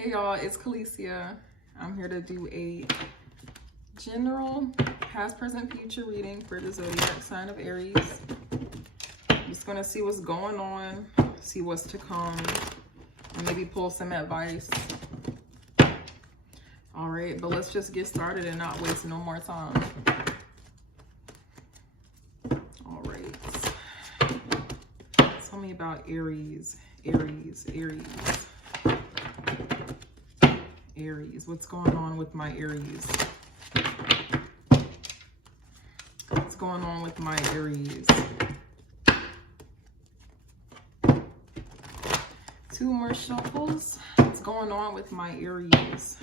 Hey y'all, it's Khalesia. I'm here to do a general past, present, future reading for the zodiac sign of Aries. I'm just gonna see what's going on, see what's to come, and maybe pull some advice. All right, but let's just get started and not waste no more time. All right. Tell me about Aries. Aries, what's going on with my Aries? What's going on with my Aries? Two more shuffles. What's going on with my Aries?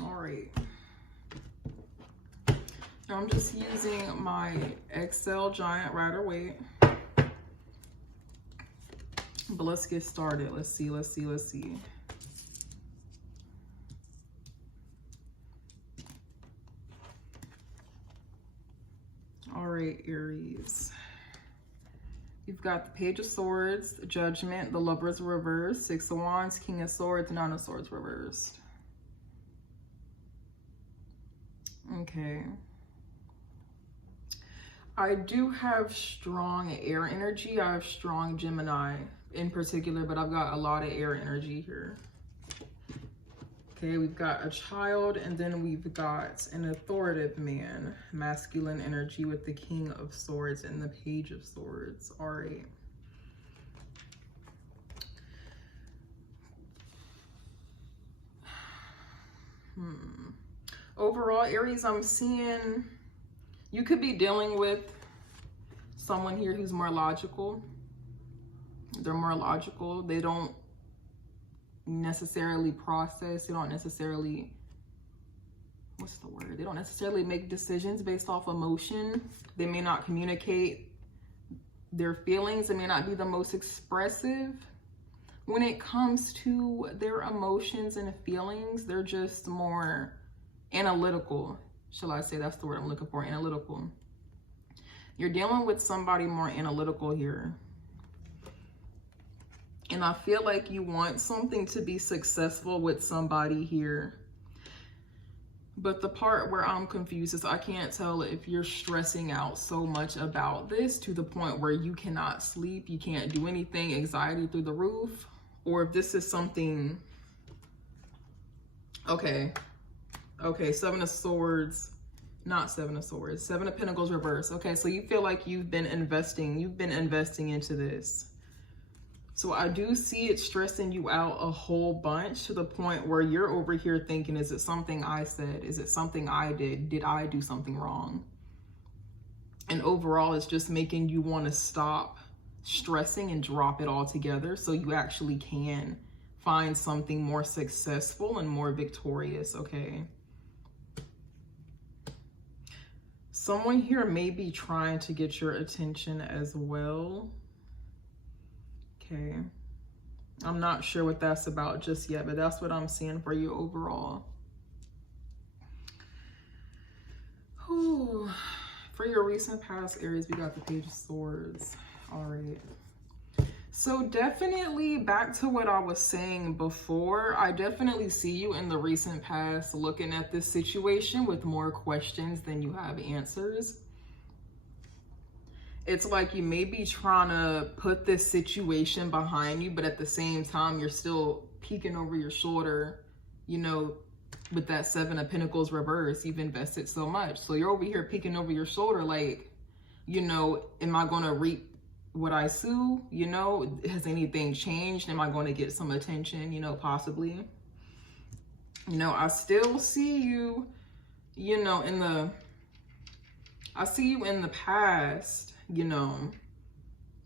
All right. I'm just using my Excel Giant Rider-Waite. But let's get started. Let's see. All right, Aries. You've got the Page of Swords, Judgment, the Lovers reversed, Six of Wands, King of Swords, Nine of Swords reversed. Okay. I do have strong air energy. I have strong Gemini in particular, but I've got a lot of air energy here. Okay, we've got a child, and then we've got an authoritative man, masculine energy with the King of Swords and the Page of Swords. All right. Overall, Aries, I'm seeing you could be dealing with someone here who's more logical. They're more logical. They don't necessarily process. They don't necessarily, what's the word? They don't necessarily make decisions based off emotion. They may not communicate their feelings. They may not be the most expressive when it comes to their emotions and feelings. They're just more analytical. Shall I say, that's the word I'm looking for, analytical. You're dealing with somebody more analytical here. And I feel like you want something to be successful with somebody here. But the part where I'm confused is I can't tell if you're stressing out so much about this to the point where you cannot sleep, you can't do anything, anxiety through the roof, or if this is something, okay, Seven of Swords, not Seven of Swords, Seven of Pentacles reverse. Okay, so you feel like you've been investing into this. So I do see it stressing you out a whole bunch to the point where you're over here thinking, is it something I said? Is it something I did? Did I do something wrong? And overall, it's just making you want to stop stressing and drop it all together so you actually can find something more successful and more victorious, okay? Someone here may be trying to get your attention as well. Okay. I'm not sure what that's about just yet, but that's what I'm seeing for you overall. Whew. For your recent past, Aries, we got the Page of Swords. All right. So definitely back to what I was saying before, I definitely see you in the recent past looking at this situation with more questions than you have answers. It's like you may be trying to put this situation behind you, but at the same time, you're still peeking over your shoulder, you know, with that Seven of Pentacles reverse. You've invested so much. So you're over here peeking over your shoulder like, you know, am I going to reap what I sow? You know, has anything changed? Am I going to get some attention? You know, possibly. You know, I still see you, you know, I see you in the past. You know,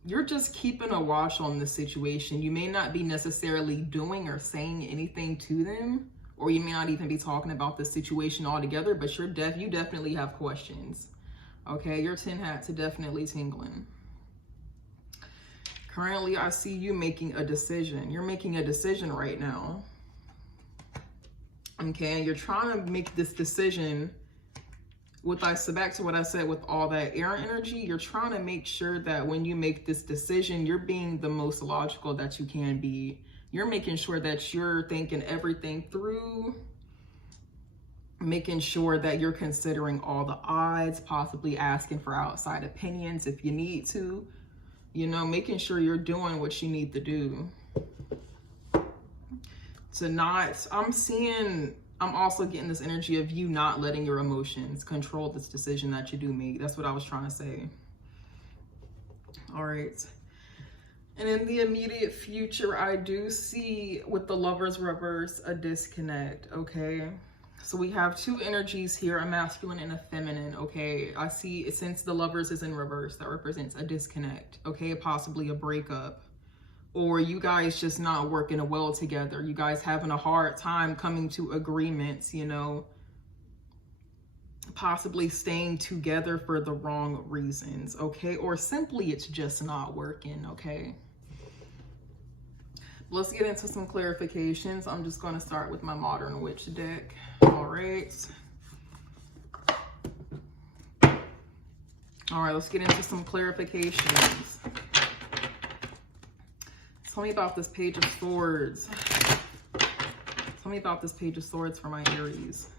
you're just keeping a watch on the situation. You may not be necessarily doing or saying anything to them, or you may not even be talking about the situation altogether, but you definitely have questions. Okay, your tin hats are definitely tingling. Currently, I see you making a decision. You're making a decision right now. Okay, and you're trying to make this decision back to what I said with all that air energy, you're trying to make sure that when you make this decision, you're being the most logical that you can be. You're making sure that you're thinking everything through, making sure that you're considering all the odds, possibly asking for outside opinions if you need to, you know, making sure you're doing what you need to do. I'm also getting this energy of you not letting your emotions control this decision that you do make. That's what I was trying to say. All right. And in the immediate future, I do see with the Lovers reverse a disconnect, okay? So we have two energies here, a masculine and a feminine, okay? I see, since the Lovers is in reverse, that represents a disconnect, okay? Possibly a breakup. Or you guys just not working well together. You guys having a hard time coming to agreements, you know, possibly staying together for the wrong reasons, okay? Or simply it's just not working, okay? Let's get into some clarifications. I'm just going to start with my Modern Witch deck. All right. All right, let's get into some clarifications. Tell me about this Page of Swords. Tell me about this Page of Swords for my Aries.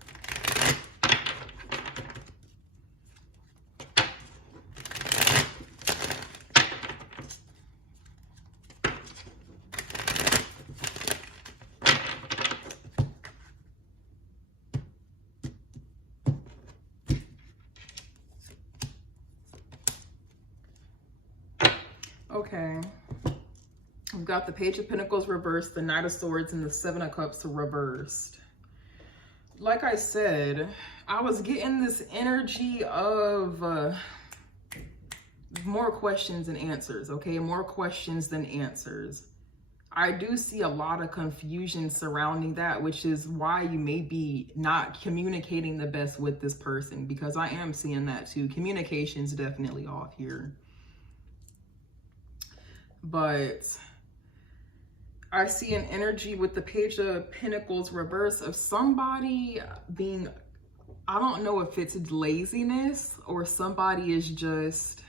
Okay. We've got the Page of Pentacles reversed, the Knight of Swords, and the Seven of Cups reversed. Like I said, I was getting this energy of more questions than answers, okay? More questions than answers. I do see a lot of confusion surrounding that, which is why you may be not communicating the best with this person, because I am seeing that too. Communication's definitely off here. But I see an energy with the Page of Pentacles reverse of somebody being, I don't know if it's laziness or somebody is just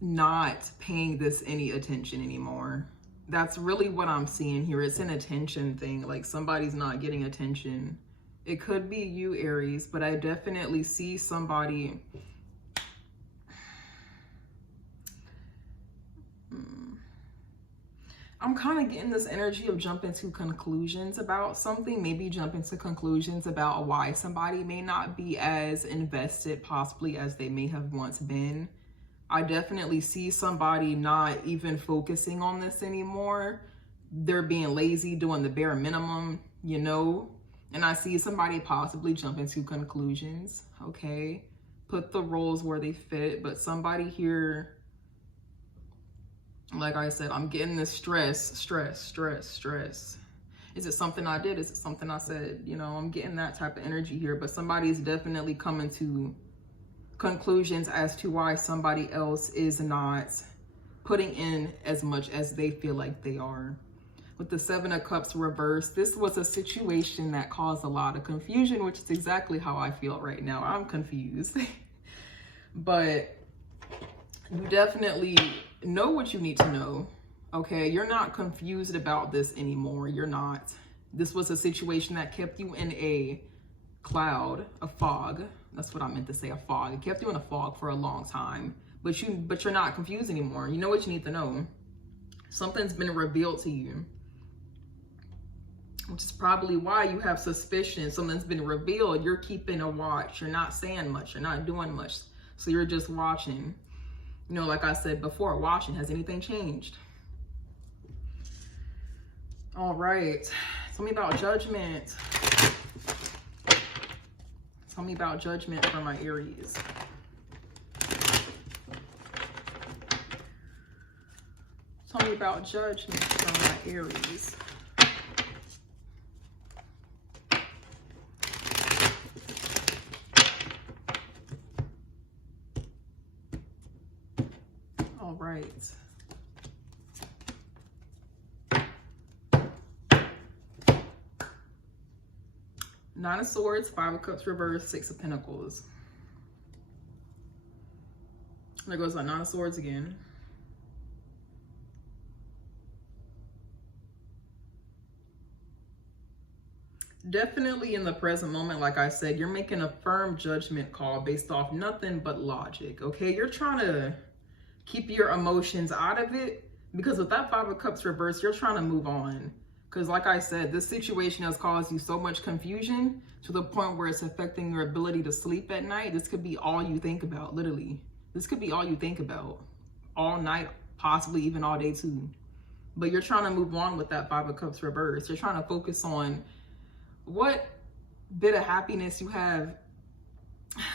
not paying this any attention anymore. That's really what I'm seeing here. It's an attention thing, like somebody's not getting attention. It could be you, Aries, but I definitely see somebody. I'm kind of getting this energy of jumping to conclusions about something, maybe jumping to conclusions about why somebody may not be as invested possibly as they may have once been. I definitely see somebody not even focusing on this anymore. They're being lazy, doing the bare minimum, you know? And I see somebody possibly jumping to conclusions, okay? Put the roles where they fit, but somebody here, like I said, I'm getting this stress. Is it something I did? Is it something I said? You know, I'm getting that type of energy here, but somebody's definitely coming to conclusions as to why somebody else is not putting in as much as they feel like they are. With the Seven of Cups reversed, this was a situation that caused a lot of confusion, which is exactly how I feel right now. I'm confused. But you definitely know what you need to know, okay? You're not confused about this anymore. You're not. This was a situation that kept you in a cloud, a fog. That's what I meant to say, a fog. It kept you in a fog for a long time, but you're not confused anymore. You know what you need to know. Something's been revealed to you, which is probably why you have suspicion. Something's been revealed. You're keeping a watch. You're not saying much. You're not doing much. So you're just watching. You know, like I said before, watching. Has anything changed? All right. Tell me about judgment. Tell me about judgment for my Aries. Tell me about judgment for my Aries. All right. Nine of Swords, Five of Cups reverse, Six of Pentacles. There goes that Nine of Swords again. Definitely in the present moment, like I said, you're making a firm judgment call based off nothing but logic, okay? You're trying to keep your emotions out of it, because with that Five of Cups reverse, you're trying to move on. Because like I said, this situation has caused you so much confusion to the point where it's affecting your ability to sleep at night. This could be all you think about, literally. This could be all you think about all night, possibly even all day too. But you're trying to move on with that Five of Cups reverse. You're trying to focus on what bit of happiness you have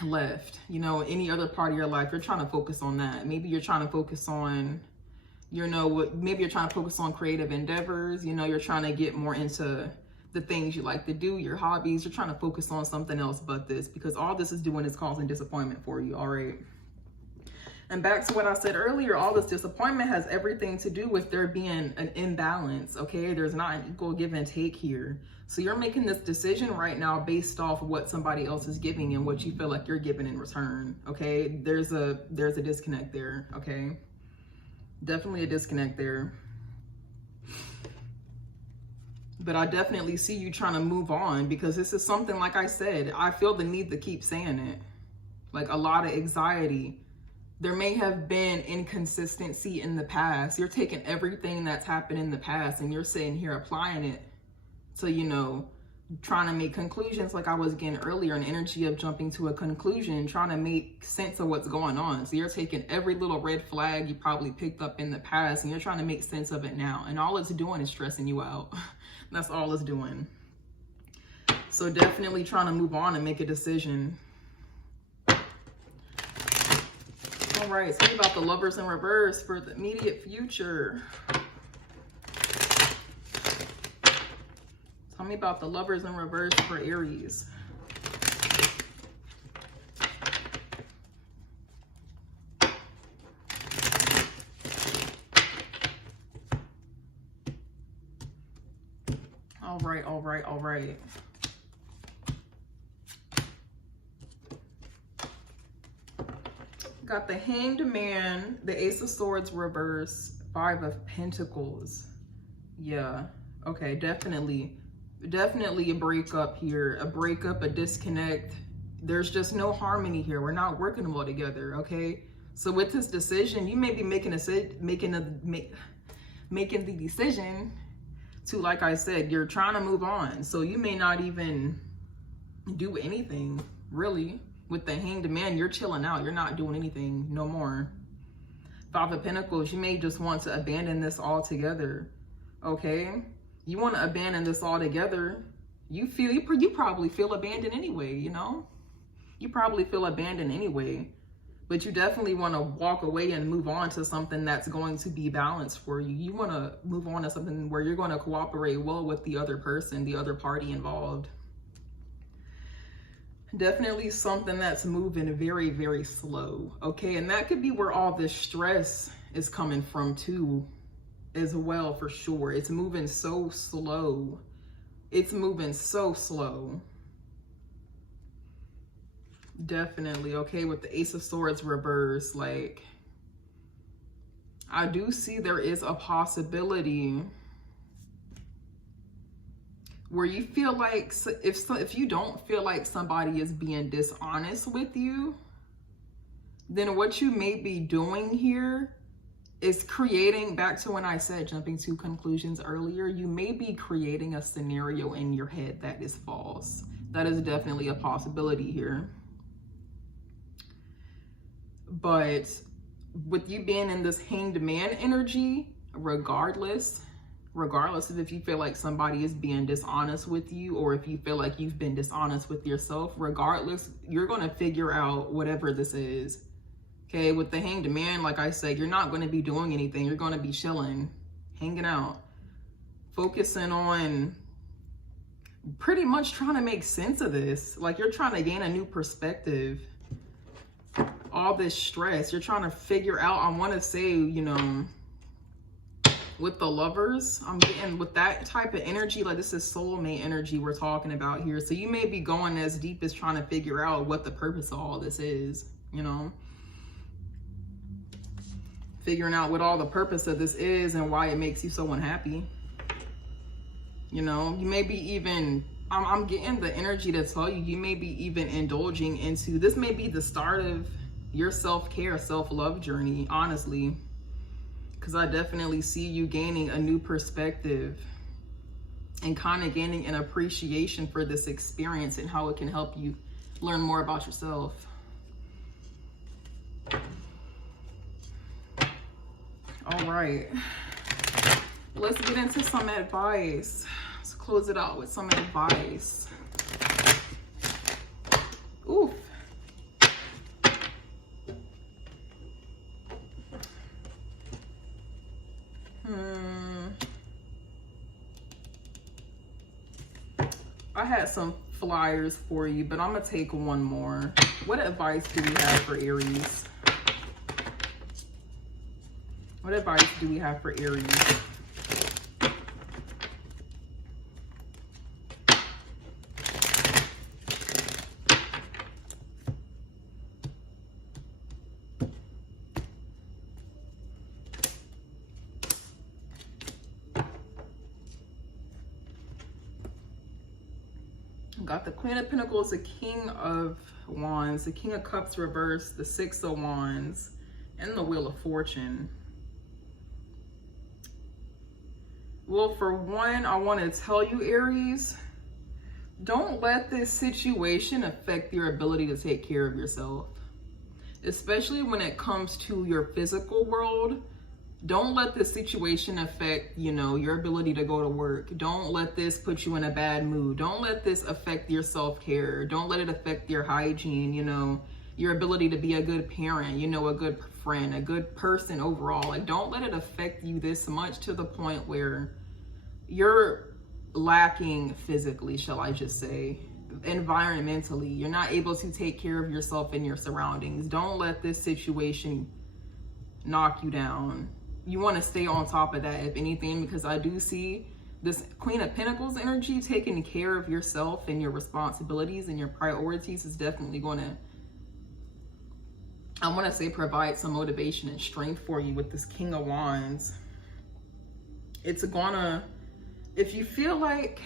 left, you know, any other part of your life. You're trying to focus on that. Maybe you're trying to focus on, you know, maybe you're trying to focus on creative endeavors. You know, you're trying to get more into the things you like to do, your hobbies. You're trying to focus on something else but this, because all this is doing is causing disappointment for you. All right. And back to what I said earlier, all this disappointment has everything to do with there being an imbalance, okay? There's not an equal give and take here. So you're making this decision right now based off of what somebody else is giving and what you feel like you're giving in return, okay? There's a disconnect there, okay? Definitely a disconnect there. But I definitely see you trying to move on, because this is something, like I said, I feel the need to keep saying it. Like a lot of anxiety. There may have been inconsistency in the past. You're taking everything that's happened in the past and you're sitting here applying it to, you know, trying to make conclusions, like I was getting earlier, an energy of jumping to a conclusion, trying to make sense of what's going on. So you're taking every little red flag you probably picked up in the past and you're trying to make sense of it now. And all it's doing is stressing you out. That's all it's doing. So definitely trying to move on and make a decision. All right, tell me about the Lovers in reverse for the immediate future. Tell me about the Lovers in reverse for Aries. All right, all right, all right. Got the Hanged Man, the Ace of Swords reverse, Five of Pentacles. Yeah, okay, definitely a breakup here, a breakup, a disconnect. There's just no harmony here. We're not working well together, okay? So with this decision, you may be making the decision to, like I said, you're trying to move on. So you may not even do anything, really. With the Hanged Man, you're chilling out. You're not doing anything no more. Five of Pentacles, you may just want to abandon this altogether, okay? You want to abandon this altogether. You probably feel abandoned anyway, you know? You probably feel abandoned anyway. But you definitely want to walk away and move on to something that's going to be balanced for you. You want to move on to something where you're going to cooperate well with the other person, the other party involved. Definitely something that's moving very, very slow, okay? And that could be where all this stress is coming from too, as well, for sure. It's moving so slow. It's moving so slow. Definitely, okay? With the Ace of Swords reverse, like, I do see there is a possibility where you feel like, if you don't feel like somebody is being dishonest with you, then what you may be doing here is creating, back to when I said jumping to conclusions earlier, you may be creating a scenario in your head that is false. That is definitely a possibility here. But with you being in this Hanged Man energy, regardless of if you feel like somebody is being dishonest with you or if you feel like you've been dishonest with yourself, regardless, you're going to figure out whatever this is. Okay, with the Hanged Man, like I said, you're not going to be doing anything. You're going to be chilling, hanging out, focusing on pretty much trying to make sense of this. Like, you're trying to gain a new perspective. All this stress, you're trying to figure out, I want to say, you know, with the Lovers, I'm getting with that type of energy, like this is soulmate energy we're talking about here. So you may be going as deep as trying to figure out what the purpose of all this is, you know, figuring out what all the purpose of this is and why it makes you so unhappy. You know, you may be even, I'm getting the energy to tell you, you may be even indulging into, this may be the start of your self-care, self-love journey, honestly. Because I definitely see you gaining a new perspective and kind of gaining an appreciation for this experience and how it can help you learn more about yourself. All right, let's get into some advice. Let's close it out with some advice. Ooh. I had some flyers for you, but I'm gonna take one more. What advice do we have for Aries? What advice do we have for Aries? Got the Queen of Pentacles, the King of Wands, the King of Cups reversed, the Six of Wands, and the Wheel of Fortune. Well, for one, I want to tell you, Aries, don't let this situation affect your ability to take care of yourself, especially when it comes to your physical world. Don't let this situation affect, you know, your ability to go to work. Don't let this put you in a bad mood. Don't let this affect your self-care. Don't let it affect your hygiene, you know, your ability to be a good parent, you know, a good friend, a good person overall. Like, don't let it affect you this much to the point where you're lacking physically, shall I just say, environmentally. You're not able to take care of yourself and your surroundings. Don't let this situation knock you down. You want to stay on top of that, if anything, because I do see this Queen of Pentacles energy. Taking care of yourself and your responsibilities and your priorities is definitely going to, I want to say, provide some motivation and strength for you with this King of Wands. It's gonna, if you feel like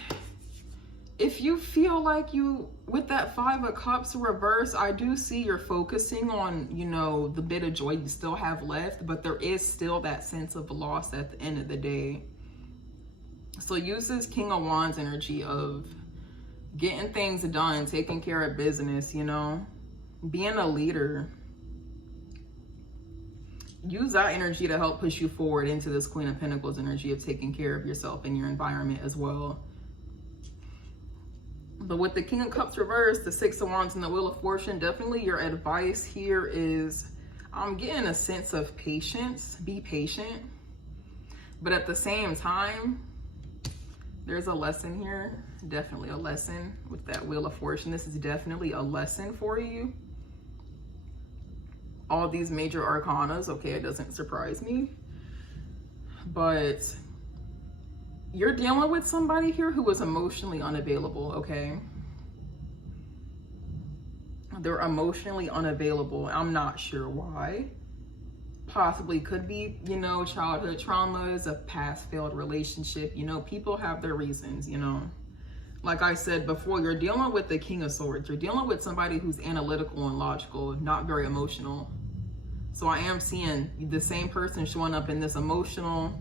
you, with that Five of Cups reverse, I do see you're focusing on, you know, the bit of joy you still have left, but there is still that sense of loss at the end of the day. So use this King of Wands energy of getting things done, taking care of business, you know, being a leader. Use that energy to help push you forward into this Queen of Pentacles energy of taking care of yourself and your environment as well. But with the King of Cups reversed, the Six of Wands, and the Wheel of Fortune, definitely your advice here is, I'm getting a sense of patience. Be patient. But at the same time, there's a lesson here. Definitely a lesson with that Wheel of Fortune. This is definitely a lesson for you. All these major arcanas, okay, it doesn't surprise me. But you're dealing with somebody here who is emotionally unavailable, okay? They're emotionally unavailable. I'm not sure why. Possibly could be, you know, childhood traumas, a past failed relationship. You know, people have their reasons, you know. Like I said before, you're dealing with the King of Swords. You're dealing with somebody who's analytical and logical, not very emotional. So I am seeing the same person showing up in this emotional,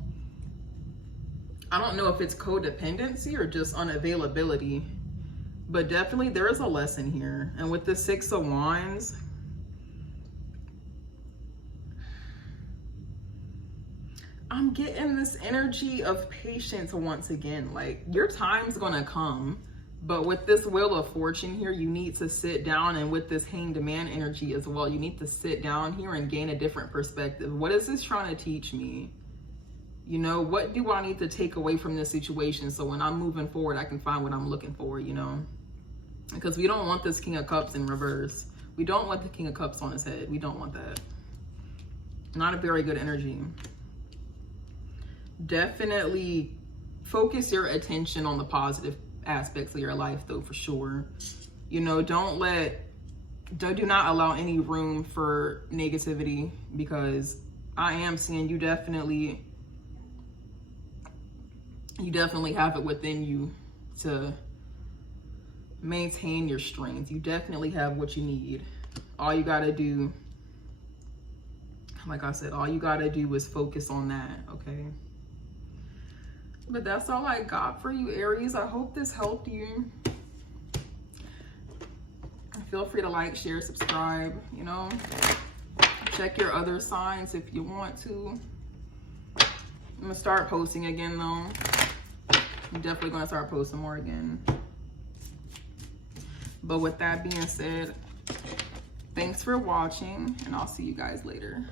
I don't know if it's codependency or just unavailability, but definitely there is a lesson here. And with the Six of Wands, I'm getting this energy of patience once again. Like, your time's gonna come, but with this Wheel of Fortune here, you need to sit down, and with this Hanged Man energy as well, you need to sit down here and gain a different perspective. What is this trying to teach me? You know, what do I need to take away from this situation so when I'm moving forward, I can find what I'm looking for, you know? Because we don't want this King of Cups in reverse. We don't want the King of Cups on his head. We don't want that. Not a very good energy. definitely focus your attention on the positive aspects of your life though, for sure. You know, do not allow any room for negativity, because I am seeing you definitely have it within you to maintain your strength. You definitely have what you need. All you gotta do, like I said, all you gotta do is focus on that, okay? But that's all I got for you, Aries. I hope this helped you. Feel free to like, share, subscribe, you know. Check your other signs if you want to. I'm gonna start posting again though. I'm definitely gonna start posting more again. But with that being said, thanks for watching, and I'll see you guys later.